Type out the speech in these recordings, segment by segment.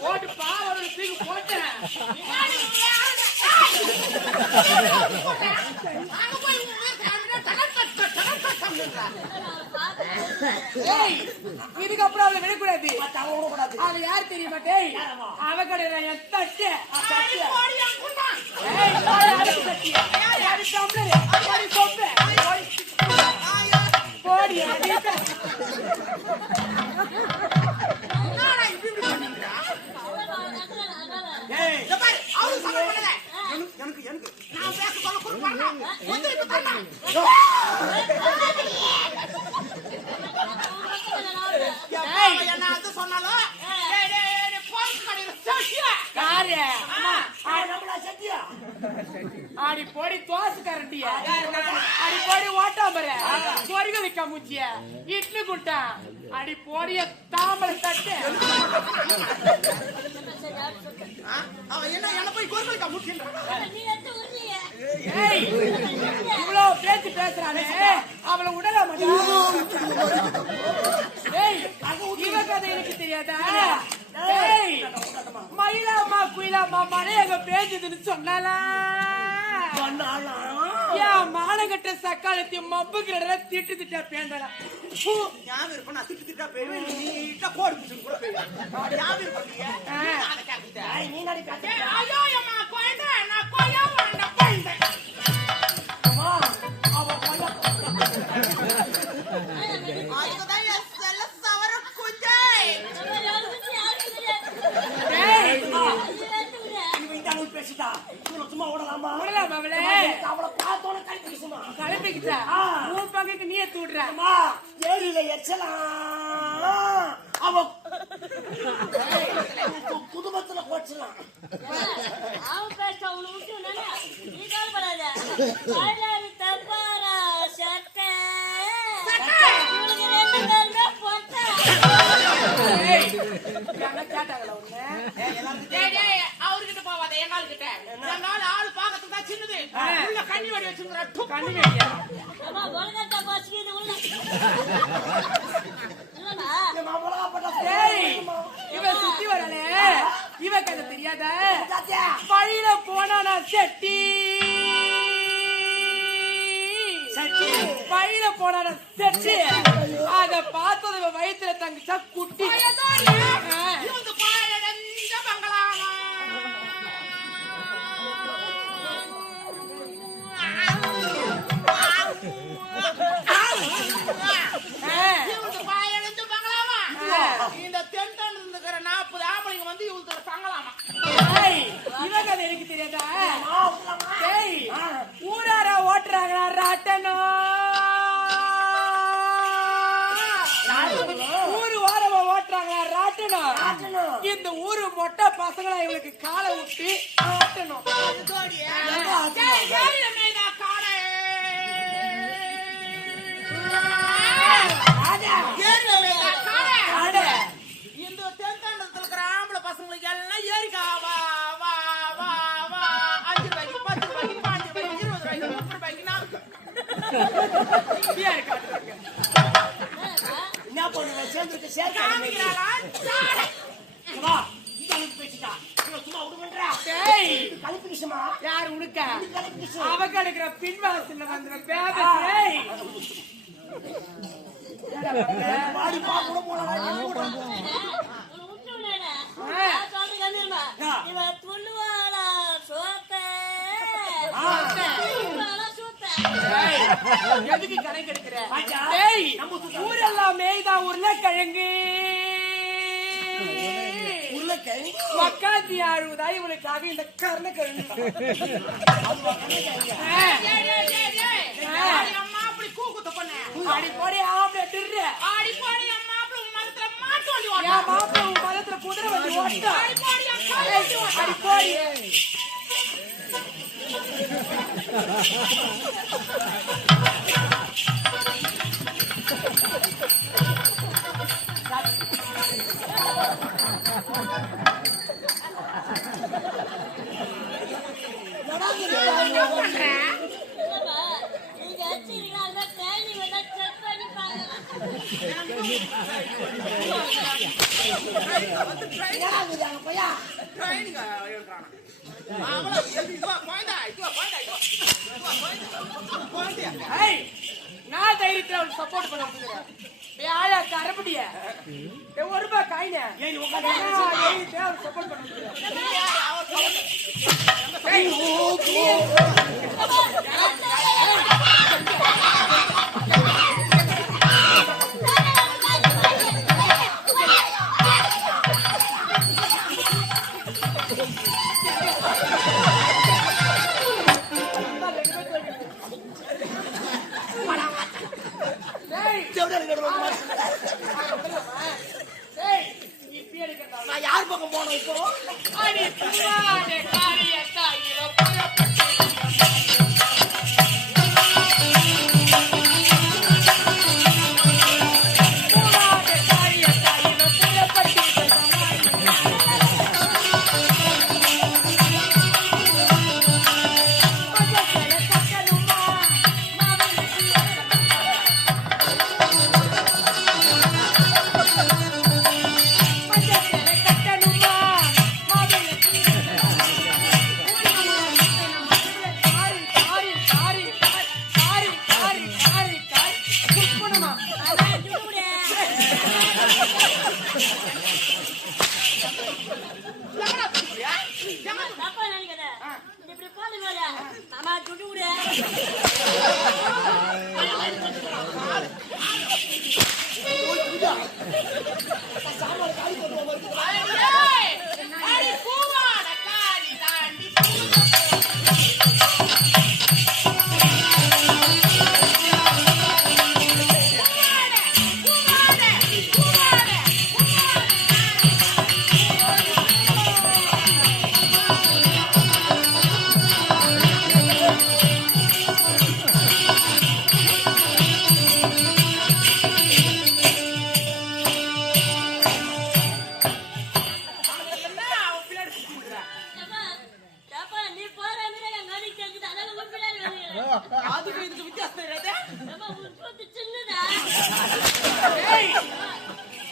போட்டு பாவாடை தூக்கி போட்டேன். ஏய், இதுக்கப்புறம் அவளை விடக்கூடாது. அவ யார் தெரியுமா? டேய் அவ கடையில என் தட்டு. என்ன அது சொன்னாலும் ஆடி போடி தோசை கரண்டிய? அடி போடி ஓட்டாம்பர சொரிக வைக்க முச்சிய இட்லி குட்டா அடி போடிய தாமரை தட்டு. அவன் என்ன என்ன போய் கோர்வைக்கா முட்டின்றான் ஏய் இவ்வளவு பேச்சு பேசுறானே. அவளை உடல மாட்டான் இவ கதை எனக்கு தெரியாதா? மயிலாமா குயிலாமா மழை எங்க பேசுதுன்னு சொன்னாலா மானகட்ட சக்காலத்தி மப்புக்கிற திட்டு திட்டா பேண்டலாம் ஞாபகம் இருக்கும் நான் திட்டு திட்டா போயிடுவேன் நீட்டா கோடு பிடிச்சு கூட போயிடுவேன் ஞாபகம் இருக்கும் நீ அதை கேட்டுட்டேன் ஏய், நீ நடி பேச ஐயோ அம்மா குழந்தை நான் கொய்யா வாண்ட குழந்தை. அம்மா அவ பேசிட்டா. சும்மா விடலாமா? விடலாம் அவளே? அவளை பார்த்தோன்னு கை பிடிச்சுமா கிளம்பிக்கிட்டா ஆ. உன் பக்கத்துக்கு நீயே தூடுற? அம்மா ஏரியில எச்சலாம் அவ குடும்பத்துல கோச்சலாம் அவன் பேச அவனை விட்டு. நீ கவலைப்படாத. கேட்டாங்களா டேய், அவர்கிட்ட போவாத எங்க ஆளு ஆளு தான் சின்னது. உள்ள கண்ணி வடி வச்சுங்கிற கண்ணு வைக்க அம்மா, கொழுக்கட்டை பசிக்குது உள்ள. இல்லம்மா, நான் மிளகாப்பட்ட ஏய் இவ சுத்தி வரலே. இவ கதை தெரியாத. வழியில போனானா செட்டி. வழியில போனானா செட்டி அத பார்த்தது வயித்துல தங்கிச்சா குட்டி. பசங்களா இவளுக்கு காலை விட்டு ஆட்டணும். இந்த தென்தண்டத்துல இருக்கிற ஆம்பளை பசங்களுக்கு எல்லாம் ஏரிக்கா வா வா வா வா. அஞ்சு ரூபாய்க்கு பத்து ரூபாய்க்கு பாஞ்சு ரூபாய்க்கு இருபது ரூபாய்க்கு முப்பது ரூபாய்க்கு இருக்காது என்ன பண்ணுவேன் சேர்ந்துட்டு சேர்க்க இவன் துள்ளுவாளா சோத்தை. துள்ளுவாளா சோத்தை. டேய், எதுக்கு கணக்கு எடுக்கிற. ஊரெல்லாம் மேய்தா உருளைக்கிழங்கு உக்காந்து அழுவதா இவனுக்காக இந்த கருணை கருணை ஆடி அம்மா அப்படி கூக்குத்த பண்ண அடி போடி ஆம்பளை திரு ஆடி போடி அம்மா அப்படி உன் மரத்துல மாட்டு வண்டி ஓட்ட என் மாப்பிள்ள உன் மதத்துல குதிரை வந்து ஓட்ட ஆடி போடி அம்மா வண்டி ஓட்ட அடி போடி இல்லம்மா, நான் தைரியத்துல அவனுக்கு சப்போர்ட் பண்ண முடியல ஆயா கரப்படிய ஒரு ரூபாய் காயின சப்போர்ட் பண்ண முடியல அதுக்கு இதுக்கு வித்தியாசம் தெரியாது சின்னதா?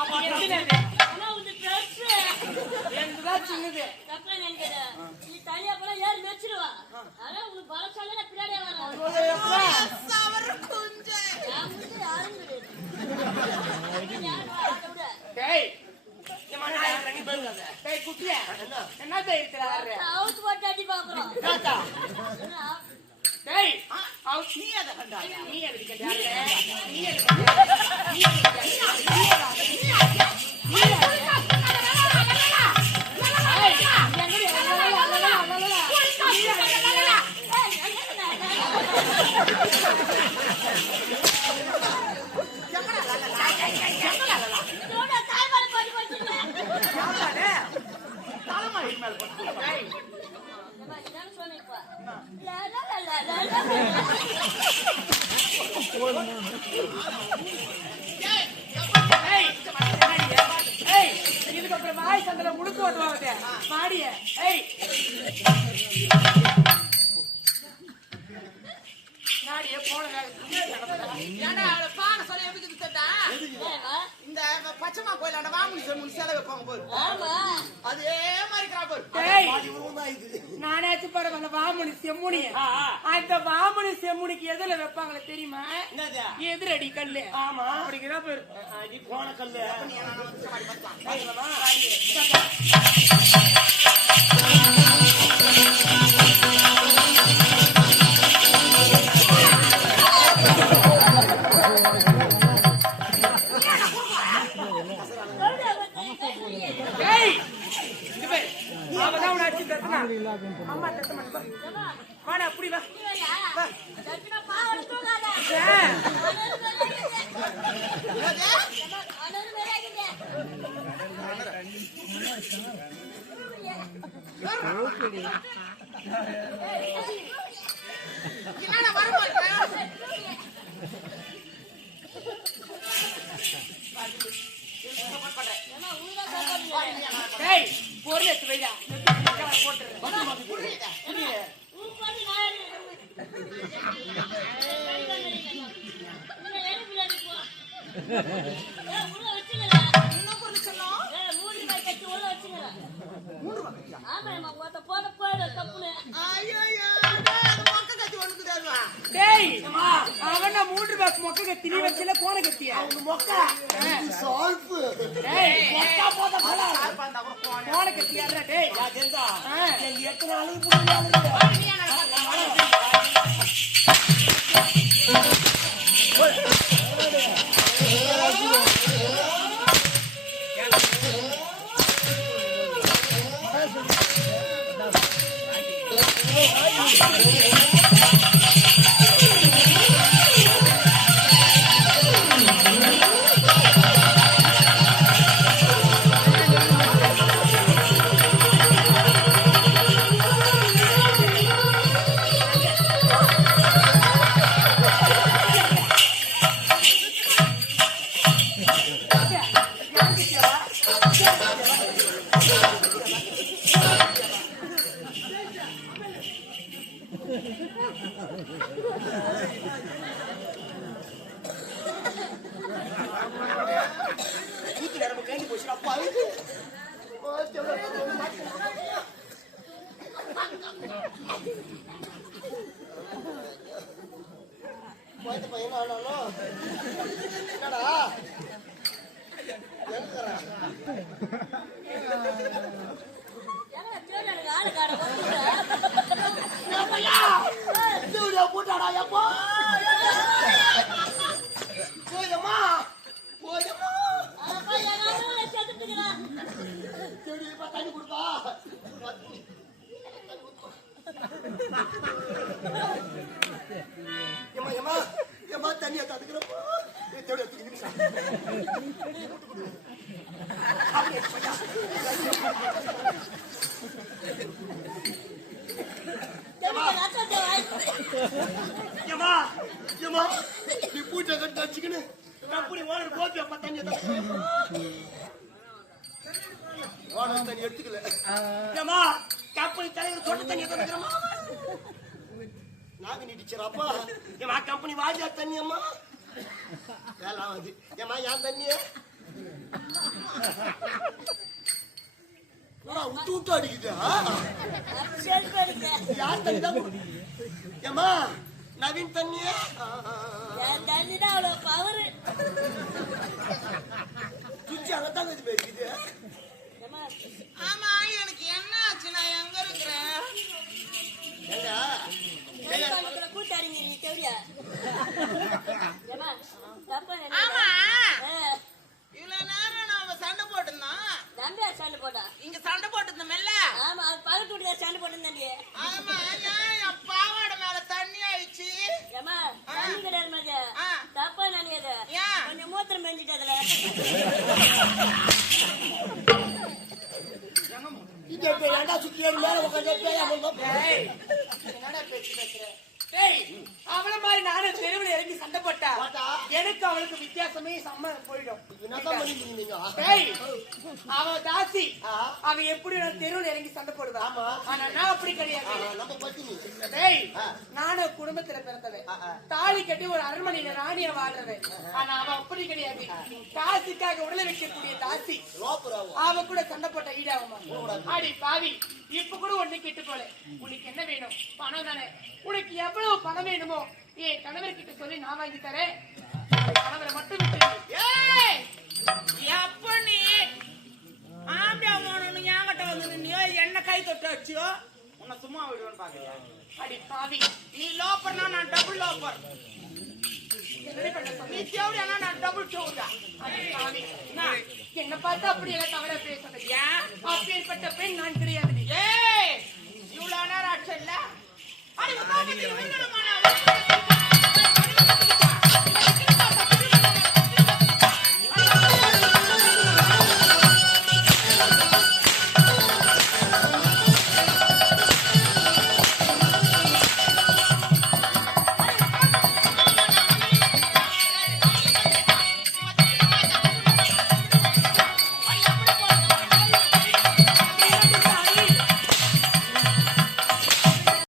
அப்ப என்னது அம்மா, உன்து பெருசு. என்னதான் சின்னது தப்பா. நீ தனியா ஏறி மெச்சிடுவா. அதான் உனக்கு பலசாலியா நான் பின்னாடியே வரேன். நான் வந்து யாரும் கிடையாது. டேய் என்ன தைரியத்துல ஆடுற அவுத்து போட்டு அடி பாக்குறோம் தாத்தா டேய் அவன் நீ அதை கண்டாயா நீ எதுக்கு கட்டாடுற நீ எதுக்கு இதுக்கப்புறம் வாய் முடுக்கு ஓட்டுவாங்க மாடிய ஏய் நாடிய போன அவளை பானை சொல்லி எப்படி தட்டா ஏம்மா? இந்த பச்சைமா கோயில் அந்த வாங்குனி சொல்லி செலவு வைப்பாங்க போரு ஆமா. அதே மாதிரி போரு இது. நானாச்சும் பரவாயில்ல வாமணி செம்முனி. அந்த வாமணி செம்முனிக்கு எதுல வைப்பாங்களே தெரியுமா? என்னது? எதிரடி கல்லு. ஆமா. அப்படிங்கிறா பேரு. அடி போன கல்லு. நீ அவதான் உன அடிச்சு தத்துனா அம்மா தத்த மட்டும் வாடா அப்படி வா. Thank you. பொருள் சொன்னோம் ஏய், மூணு ரூபாய் கட்டி உள்ள வச்சுக்கடா. ஆமாம்மா, ஒருத்த போட போயிடு, தப்புன்னு. ஐயோ அவன் நான் மூன்று பாக்ஸ் மொக்க கத்தி நீ வச்சுல போன கத்தியா மொக்க சால்பு டேய் மொக்கா போத போல சார்பா இருந்தா கூட போனேன் போன கத்தியாடுறா டேய் ராஜேந்திரா ஆ. என் எத்தனை அழுகு புடுங்க போயிட்டு பையன் ஆனாலும் என்னடா? ஏங்க, தேடி எனக்கு ஆளு காணோம், வந்துடுறா. வீடியோ போட்டாடா எப்பா போயம்மா போயம்மா அப்பா, எங்க அண்ணன் செத்துட்டுக்கிறான். சரி இப்ப தண்ணி கொடுப்பா ஏமா ஏமா ஏமா தண்ணியை தடுக்கிறப்போ தேடி எடுத்துக்க நிமிஷம் தெரியுமா, ரத்தத்தை வாங்கி- ஏமா ஏமா நீ பூச்சை கட்டி வச்சுக்கின்னு கம்பெனி ஓனர் கோபி அப்பா தண்ணி வாடகை தண்ணி எடுத்துக்கல. ஏமா கம்பெனி தலைவர் சொன்ன தண்ணி தந்துக்கிறோமா நாங்க நீடிச்சிடப்பா ஏமா கம்பெனி வாஜா தண்ணி அம்மா ஆகுது ஏமா ஏன் தண்ணிய விட்டு விட்டு அடிக்குது. யார் தண்ணி? தான் ஏமா நவீன் தண்ணிய என் தண்ணி தான் அவ்வளவு power. சுச்சி இது ஏம்மா, ஆமா எனக்கு என்ன ஆச்சு நான் எங்க இருக்கிறேன் ஏங்க வெளிப்பாளையத்துல கூத்தாடிங்க நீ தெரியா? ஏம்மா, தப்பா ஆமா நினைக்காத. ஆ, இவ்வளவு நேரம் நாம சண்டை போட்டிருந்தோம் நம்பியா சண்டை போட்டா இங்க சண்டை போட்டிருந்தோம்ல ஆமா அது பக்கத்து வீட்டுல சண்டை போட்டுருந்தாண்டி ஆமா ஏன் என் பாவாடை மேல தண்ணி ஆயிடுச்சு ஏமா தண்ணி கிடையாது மாதிரி ஆ. தப்பா நினைக்காத ஏன்? கொஞ்சம் மூத்திரம் மெஞ்சிட்டு அதுல இது இப்ப ரெண்டா சுத்தி ஏறி மேல உட்காந்து பேயா டேய் என்னடா பேச்சு பேசுற டேய் அவள மாதிரி நானும் தெருவில் இறங்கி சண்டை போட்டா? எனக்கு அவளுக்கு வித்தியாசமே செம்ம போயிடும். அவ தாசி. அவ எப்படி நான் தெருவில் இறங்கி சண்டை போடுவா. ஆமா. ஆனா நான் அப்படி கிடையாது. நானும் குடும்பத்துல பிறந்தவன் ஆ. தாலி கட்டி ஒரு அரண்மனையில ராணியா வாழ்றவன் ஆனா அவ அப்படி கிடையாது. காசுக்காக உடலை வைக்கக்கூடிய தாசி. அவ. கூட சண்டை போட்ட ஈடாகுமா? அடி பாவி இப்ப கூட ஒண்ணு கெட்டு போல உனக்கு என்ன வேணும்? பணம் தானே. உனக்கு எவ்வளவு பணம் வேணுமோ என் கணவர் கிட்ட சொல்லி நான் வாங்கி தரேன். கணவரை மட்டும் விட்டு ஏய்! எப்ப நீ ஆம்பியா போனு என்கிட்ட வந்து நின்னியோ என்ன கை தொட்டு வச்சியோ? உன்னை சும்மா விடுவேன்னு பாக்குறியா? அடி பாவி. நீ லோப்பர்னா நான் டபுள் லோப்பர் என்னடி நீ சொல்லி நான் டபுள் செவடா அடி பாவி. என்ன பார்த்து அப்படி எல்லாம் தவற பேசுறது ஏன் அப்பேற்பட்ட பெண் நான் கிடையாது. நீ ஏய்! இவ்வளவு நேரம் ஆச்சு இல்ல? அடி உட்காந்து